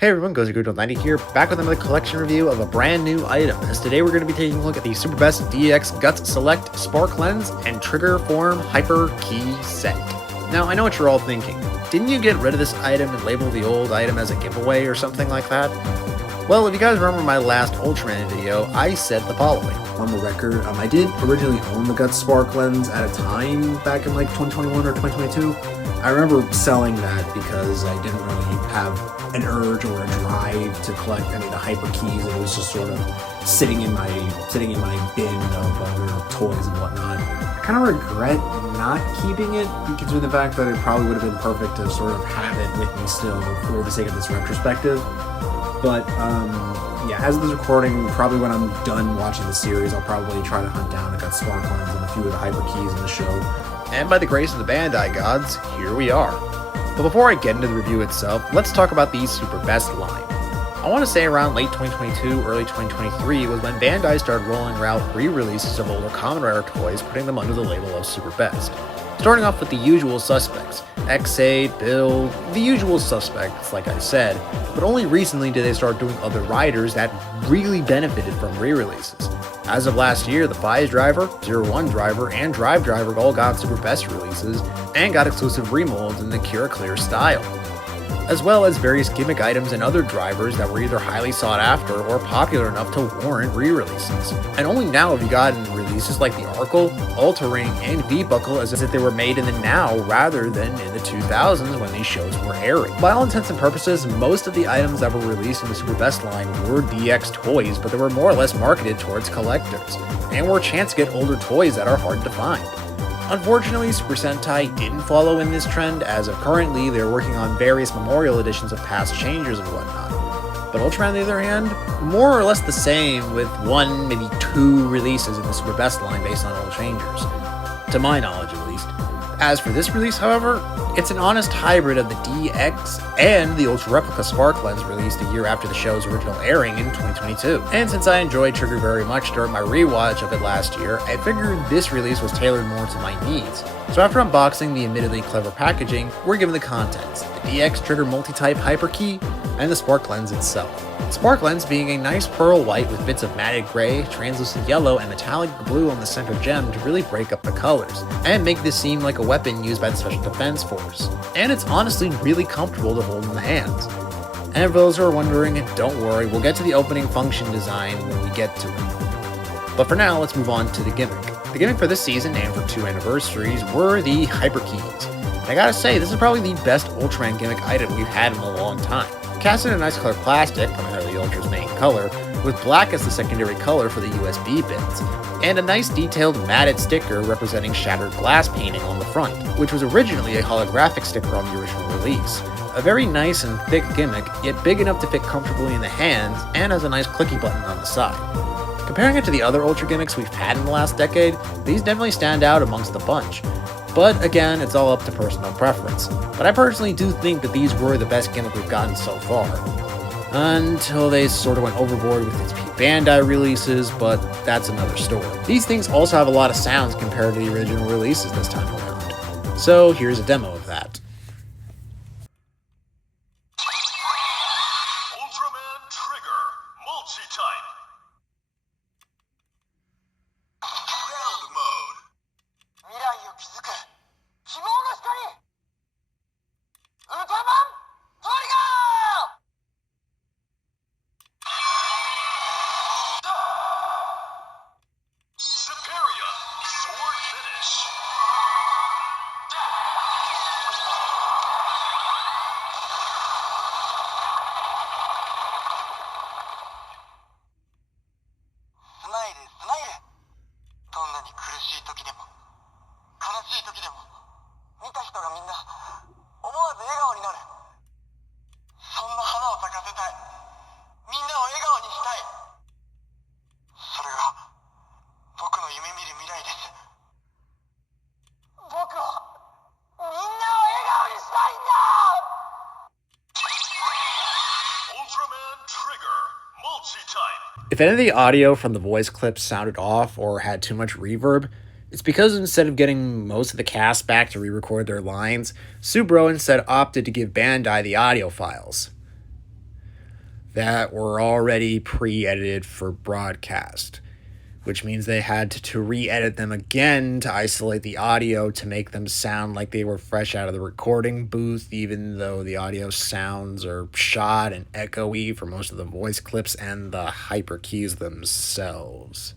Hey everyone, GozyGoodle90 here, back with another collection review of a brand new item, as today we're going to be taking a look at the Super Best DX Guts Select Spark Lens and Trigger Form Hyper Key Set. Now, I know what you're all thinking. Didn't you get rid of this item and label the old item as a giveaway or something like that? Well, if you guys remember my last Ultraman video, I said the following. On the record, I did originally own the Guts Spark Lens at a time back in like 2021 or 2022. I remember selling that because I didn't really have an urge or a drive to collect any of the hyper keys. It was just sort of sitting in my bin of other toys and whatnot. I kind of regret not keeping it, considering the fact that it probably would have been perfect to sort of have it with me still for the sake of this retrospective. But yeah, as of this recording, probably when I'm done watching the series, I'll probably try to hunt down a Guts Spark Lens and a few of the hyper keys in the show. And by the grace of the Bandai gods, here we are. But before I get into the review itself, let's talk about the Super Best line. I want to say around late 2022, early 2023 was when Bandai started rolling out re-releases of older Kamen Rider toys, putting them under the label of Super Best. Starting off with the usual suspects, X8, Build, the usual suspects like I said, but only recently did they start doing other riders that really benefited from re-releases. As of last year, the Fies Driver, 01 Driver, and Drive Driver all got Super Best releases, and got exclusive remolds in the Cure Clear style, as well as various gimmick items and other drivers that were either highly sought after or popular enough to warrant re-releases. And only now have you gotten releases like the Arkle, Ultra Ring, and V-Buckle as if they were made in the now rather than in the 2000s when these shows were airing. By all intents and purposes, most of the items that were released in the Super Best line were DX toys, but they were more or less marketed towards collectors, and were a chance to get older toys that are hard to find. Unfortunately, Super Sentai didn't follow in this trend, as of currently they're working on various memorial editions of past changers and whatnot. But Ultraman, on the other hand, more or less the same, with one, maybe two releases in the Super Best line based on old changers. To my knowledge, at least. As for this release, however, it's an honest hybrid of the DX and the Ultra Replica Spark Lens released a year after the show's original airing in 2022. And since I enjoyed Trigger very much during my rewatch of it last year, I figured this release was tailored more to my needs. So after unboxing the admittedly clever packaging, we're given the contents: the DX Trigger Multi-Type Hyper Key, and the Spark Lens itself. Spark Lens being a nice pearl white with bits of matted gray, translucent yellow, and metallic blue on the center gem to really break up the colors, and make this seem like a weapon used by the Special Defense Force. And it's honestly really comfortable to hold in the hands. And for those who are wondering, don't worry, we'll get to the opening function design when we get to it. But for now, let's move on to the gimmick. The gimmick for this season, and for 2 anniversaries, were the Hyper Keys. And I gotta say, this is probably the best Ultraman gimmick item we've had in a long time. Cast in a nice color plastic, primarily Ultra's main color, with black as the secondary color for the USB bits, and a nice detailed matted sticker representing shattered glass painting on the front, which was originally a holographic sticker on the original release. A very nice and thick gimmick, yet big enough to fit comfortably in the hands, and has a nice clicky button on the side. Comparing it to the other Ultra gimmicks we've had in the last decade, these definitely stand out amongst the bunch. But again, it's all up to personal preference. But I personally do think that these were the best gimmick we've gotten so far. Until they sort of went overboard with its Bandai releases, but that's another story. These things also have a lot of sounds compared to the original releases this time around. So here's a demo of that. Ultraman Trigger Multi-Type. Ground Mode. 未来を築く希望の光ウルトラマントリガー Superior Sword Finish. Smile どんなに苦しい時でも悲しい時でも見た人がみんな思わず笑顔になる。そんな花を咲かせたい。みんなを笑顔にしたい。それが僕の夢見る未来です。僕はみんなを笑顔にしたいんだ。 Ultraman Trigger Multi-Type. If any of the audio from the voice clips sounded off or had too much reverb, it's because instead of getting most of the cast back to re-record their lines, Subro instead opted to give Bandai the audio files. that were already pre-edited for broadcast, which means they had to re-edit them again to isolate the audio to make them sound like they were fresh out of the recording booth, even though the audio sounds are shot and echoey for most of the voice clips and the hyperkeys themselves.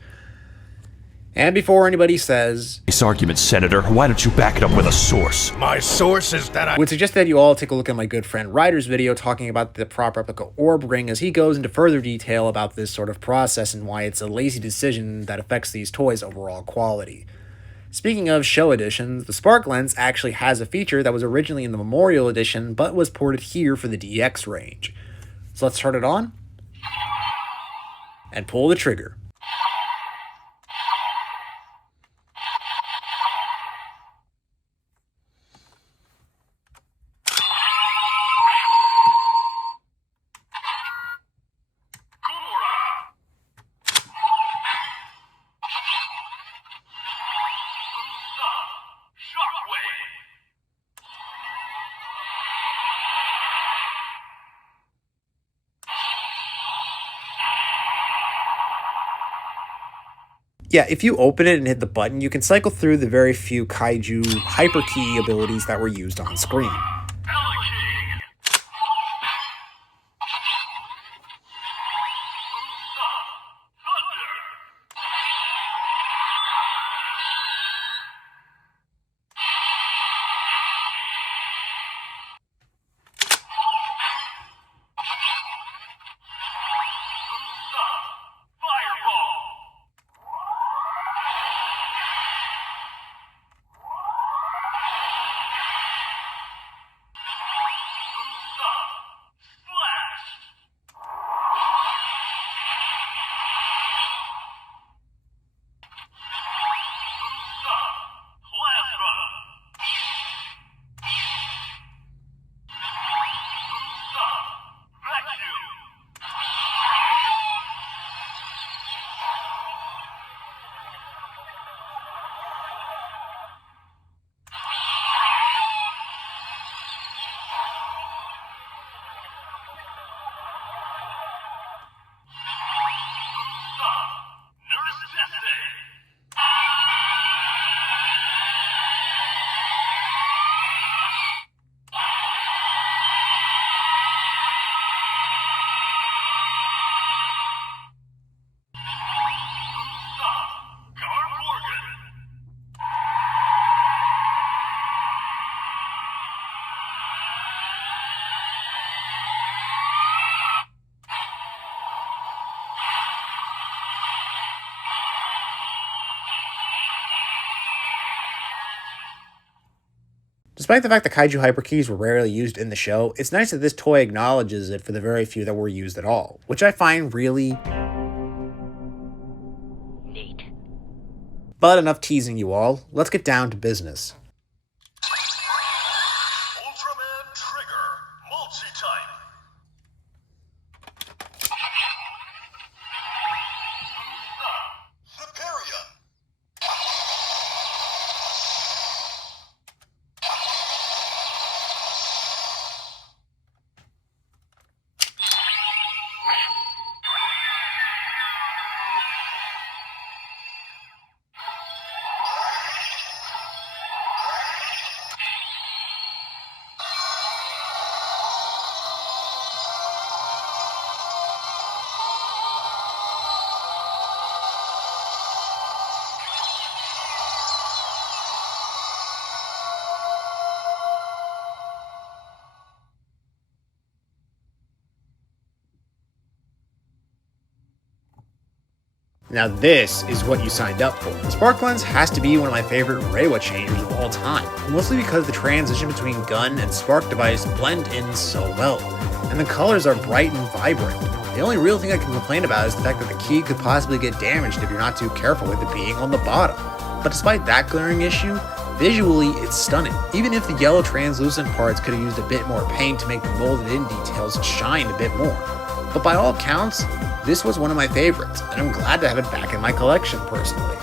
And before anybody says, This argument, Senator, why don't you back it up with a source? My source is that I would suggest that you all take a look at my good friend Ryder's video talking about the prop replica orb ring, as he goes into further detail about this sort of process and why it's a lazy decision that affects these toys' overall quality. Speaking of show editions, the Spark Lens actually has a feature that was originally in the Memorial Edition but was ported here for the DX range. So let's turn it on and pull the trigger. Yeah, if you open it and hit the button, you can cycle through the very few kaiju hyperkey abilities that were used on screen. Despite the fact that kaiju hyperkeys were rarely used in the show, it's nice that this toy acknowledges it for the very few that were used at all, which I find really neat. But enough teasing you all, let's get down to business. Ultraman Trigger Multi-Type. Superior. Now this is what you signed up for. The Spark Lens has to be one of my favorite Reiwa changers of all time, mostly because the transition between gun and spark device blend in so well, and the colors are bright and vibrant. The only real thing I can complain about is the fact that the key could possibly get damaged if you're not too careful with it being on the bottom. But despite that glaring issue, visually it's stunning, even if the yellow translucent parts could have used a bit more paint to make the molded in details shine a bit more. But by all counts, this was one of my favorites, and I'm glad to have it back in my collection personally.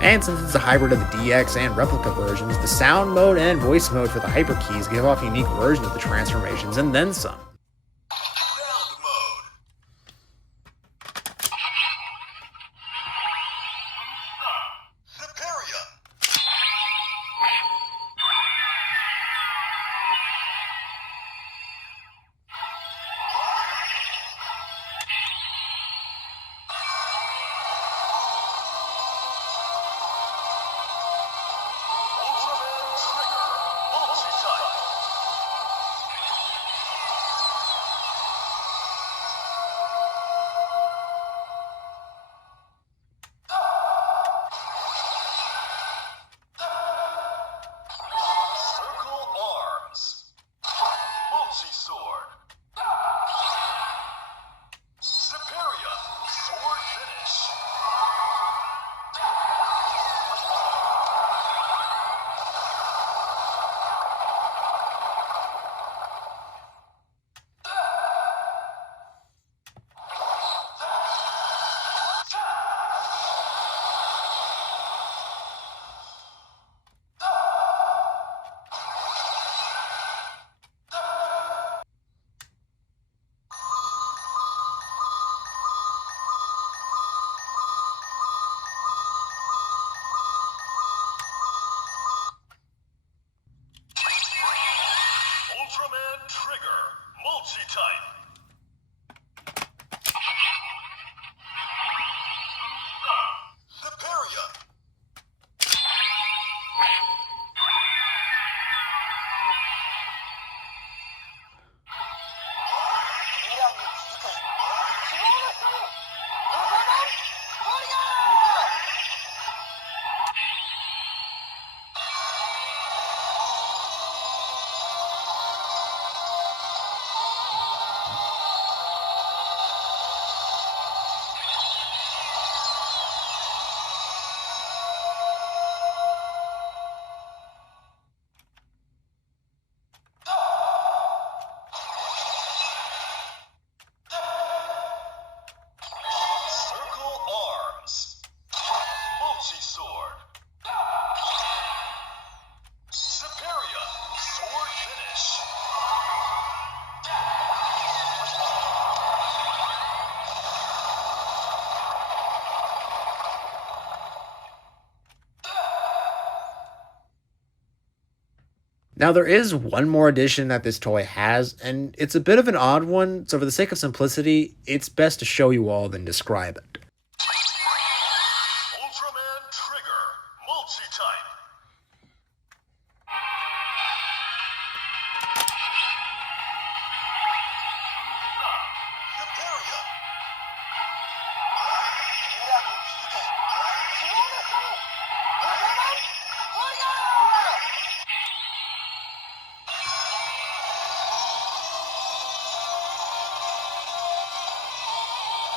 And since it's a hybrid of the DX and replica versions, the sound mode and voice mode for the hyperkeys give off unique versions of the transformations and then some. Sound mode. Ultraman Trigger Multi-Type. Superior. Circle Arms. Multi-Sword. Superior. Sword Finish. Now, there is one more addition that this toy has, and it's a bit of an odd one, so for the sake of simplicity, it's best to show you all than describe it. Ultraman Trigger Multi-Type. Superior.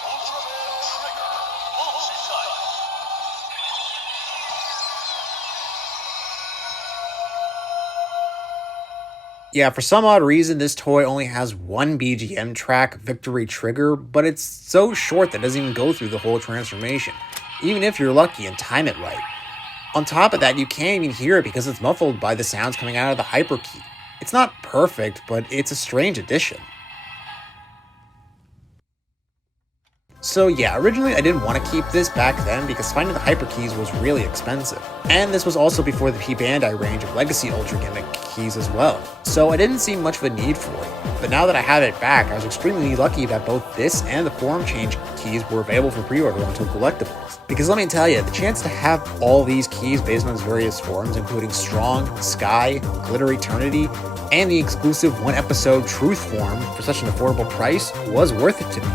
Ultraman Trigger Multi-Type. Yeah, for some odd reason, this toy only has one BGM track, Victory Trigger, but it's so short that it doesn't even go through the whole transformation, even if you're lucky and time it right. On top of that, you can't even hear it because it's muffled by the sounds coming out of the hyper key. It's not perfect, but it's a strange addition. So yeah, originally I didn't want to keep this back then because finding the hyper keys was really expensive. And this was also before the P Bandai range of Legacy Ultra Gimmick keys as well. So I didn't see much of a need for it. But now that I have it back, I was extremely lucky that both this and the form change keys were available for pre-order until collectibles. Because let me tell you, the chance to have all these keys based on its various forms, including Strong, Sky, Glitter Eternity, and the exclusive one-episode Truth form for such an affordable price was worth it to me.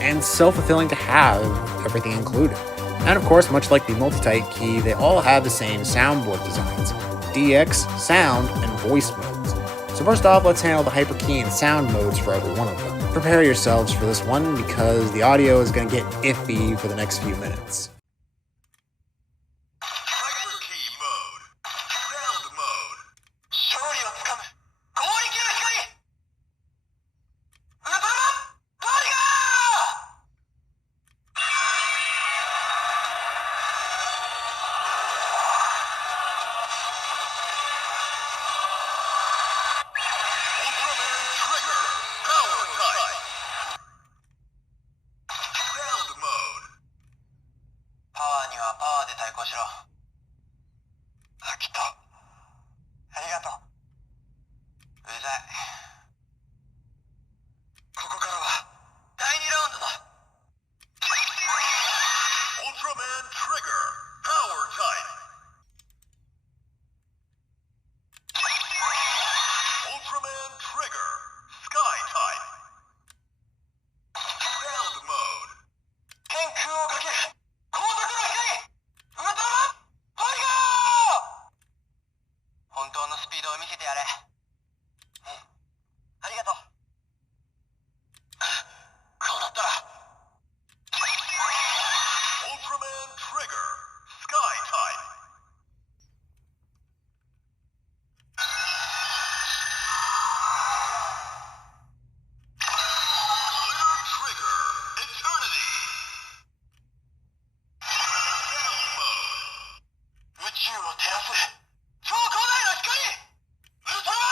And self-fulfilling to have everything included. And of course, much like the multi-type key, they all have the same soundboard designs, DX, sound, and voice modes. So first off, let's handle the hyper key and sound modes for every one of them. Prepare yourselves for this one because the audio is going to get iffy for the next few minutes. Hyper Key Mode. Sound Mode. 勝利をつかむ攻撃の光ウルトラマントリガUltraman Trigger Power Type. Sound Mode. ーパワーにはパワーで対抗しろきっとありがとううざいここからは第2ラウンドだ Ultraman Trigger Power Type. Ultraman Trigger Sky Type. Sound Mode. 天空をかける光沢の光ウルトラマントリガー本当のスピードを見せてやれありがとうこうなったら Ultraman Trigger Sky Type. Glitter Trigger Eternity. Sound Mode. 宇宙を照らす超広大な光ウルトラマン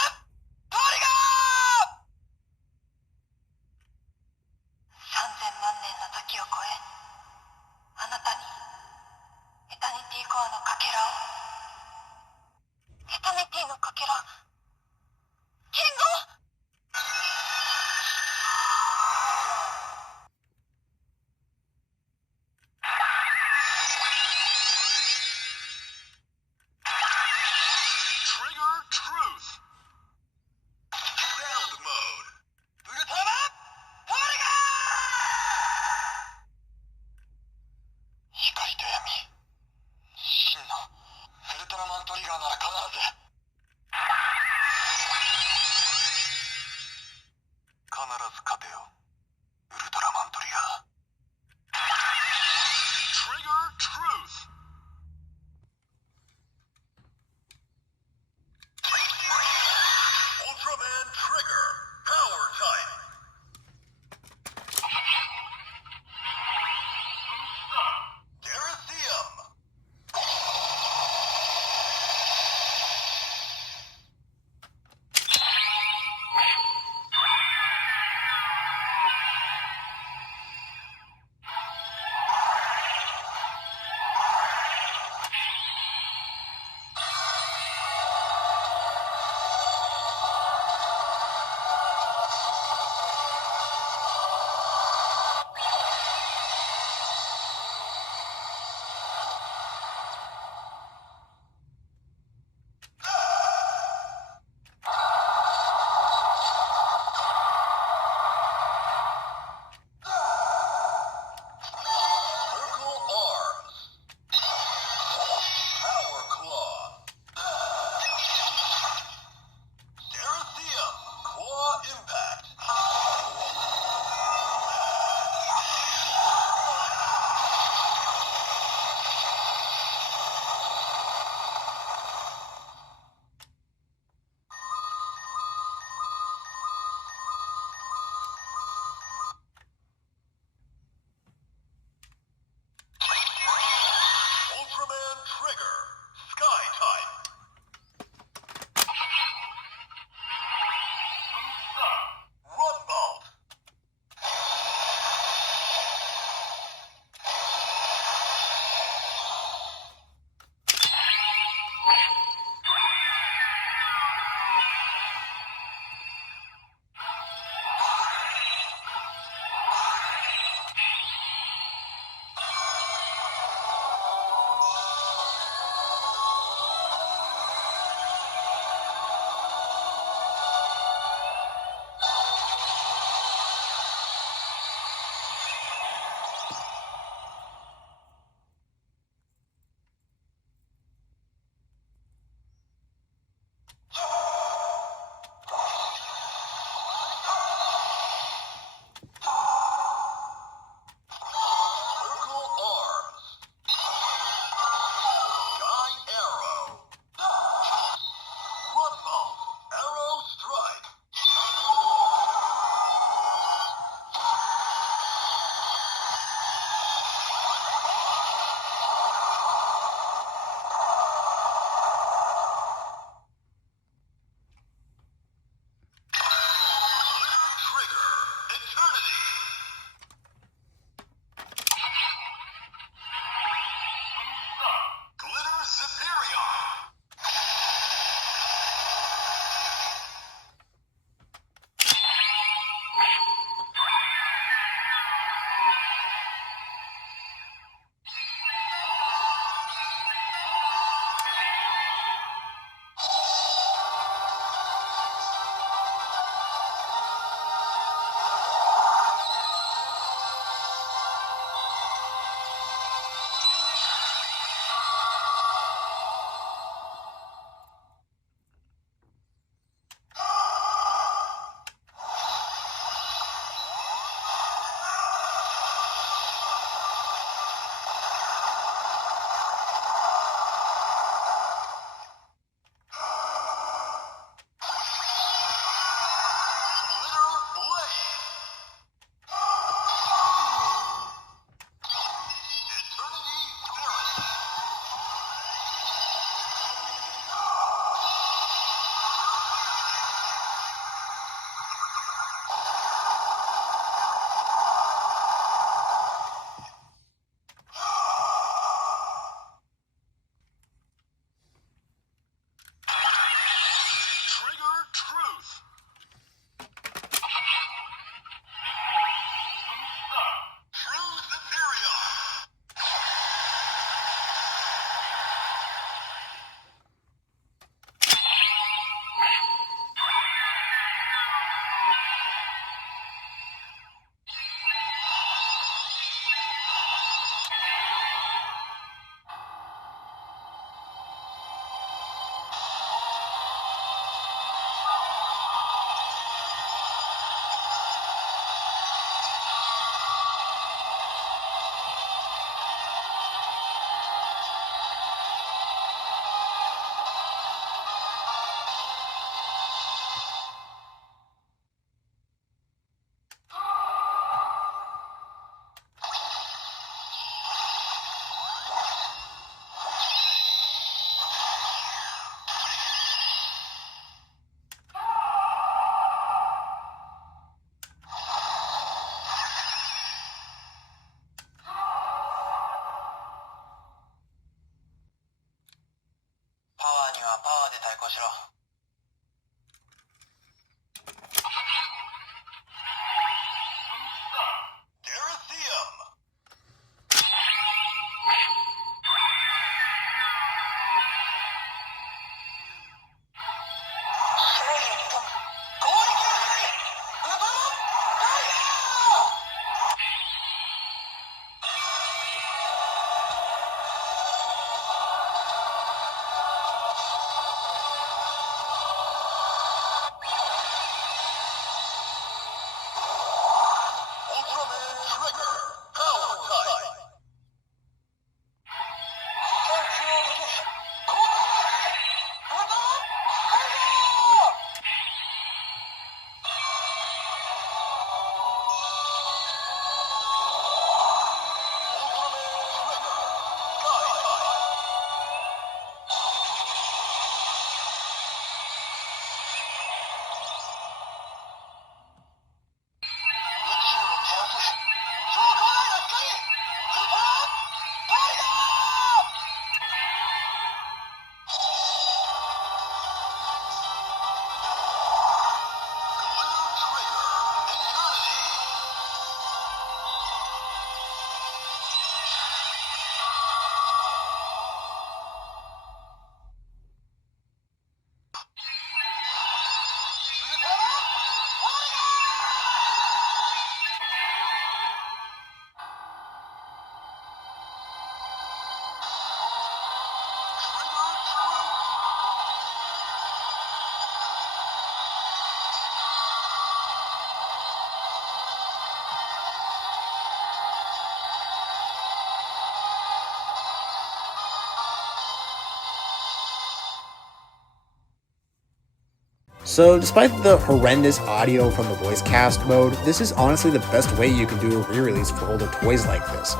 So despite the horrendous audio from the voice cast mode, this is honestly the best way you can do a re-release for older toys like this.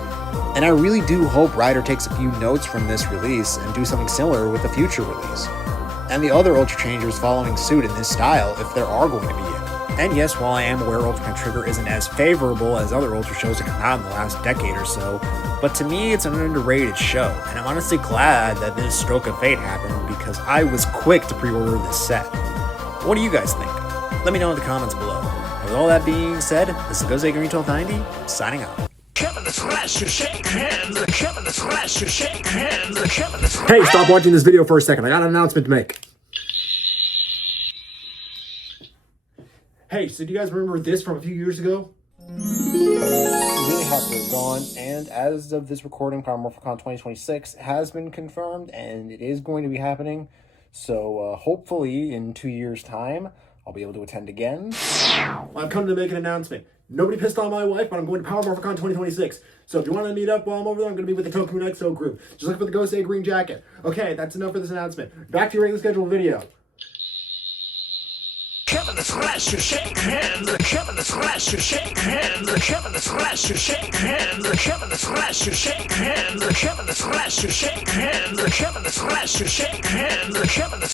And I really do hope Ryder takes a few notes from this release and do something similar with the future release. And the other Ultra Changers following suit in this style if there are going to be any. And yes, while I am aware Ultraman Trigger isn't as favorable as other Ultra shows that come out in the last decade or so, but to me it's an underrated show, and I'm honestly glad that this stroke of fate happened because I was quick to pre-order this set. What do you guys think? Let me know in the comments below. And with all that being said, this is Gose Green 1290, signing out. Kevin the Thrasher, shake hands. Kevin the Thrasher, shake hands. Kevin the Thrasher. Hey, stop watching this video for a second. I got an announcement to make. Hey, so do you guys remember this from a few years ago? I'm really happy to have gone, and as of this recording, Power Morphicon 2026 has been confirmed, and it is going to be happening. So hopefully in 2 years' time, I'll be able to attend again. I've come to make an announcement. Nobody pissed on my wife, but I'm going to Power Morphicon 2026. So if you want to meet up while I'm over there, I'm going to be with the Tokyo XO group. Just look for the Gose Green jacket. Okay, that's enough for this announcement. Back to your regular scheduled video. Kevin the Thrasher, shake hands. Kevin the Thrasher, shake hands. Kevin the Thrasher, shake hands. Kevin the Thrasher, shake hands. Kevin the Thrasher, shake hands. Kevin the Thrasher, shake hands. Kevin the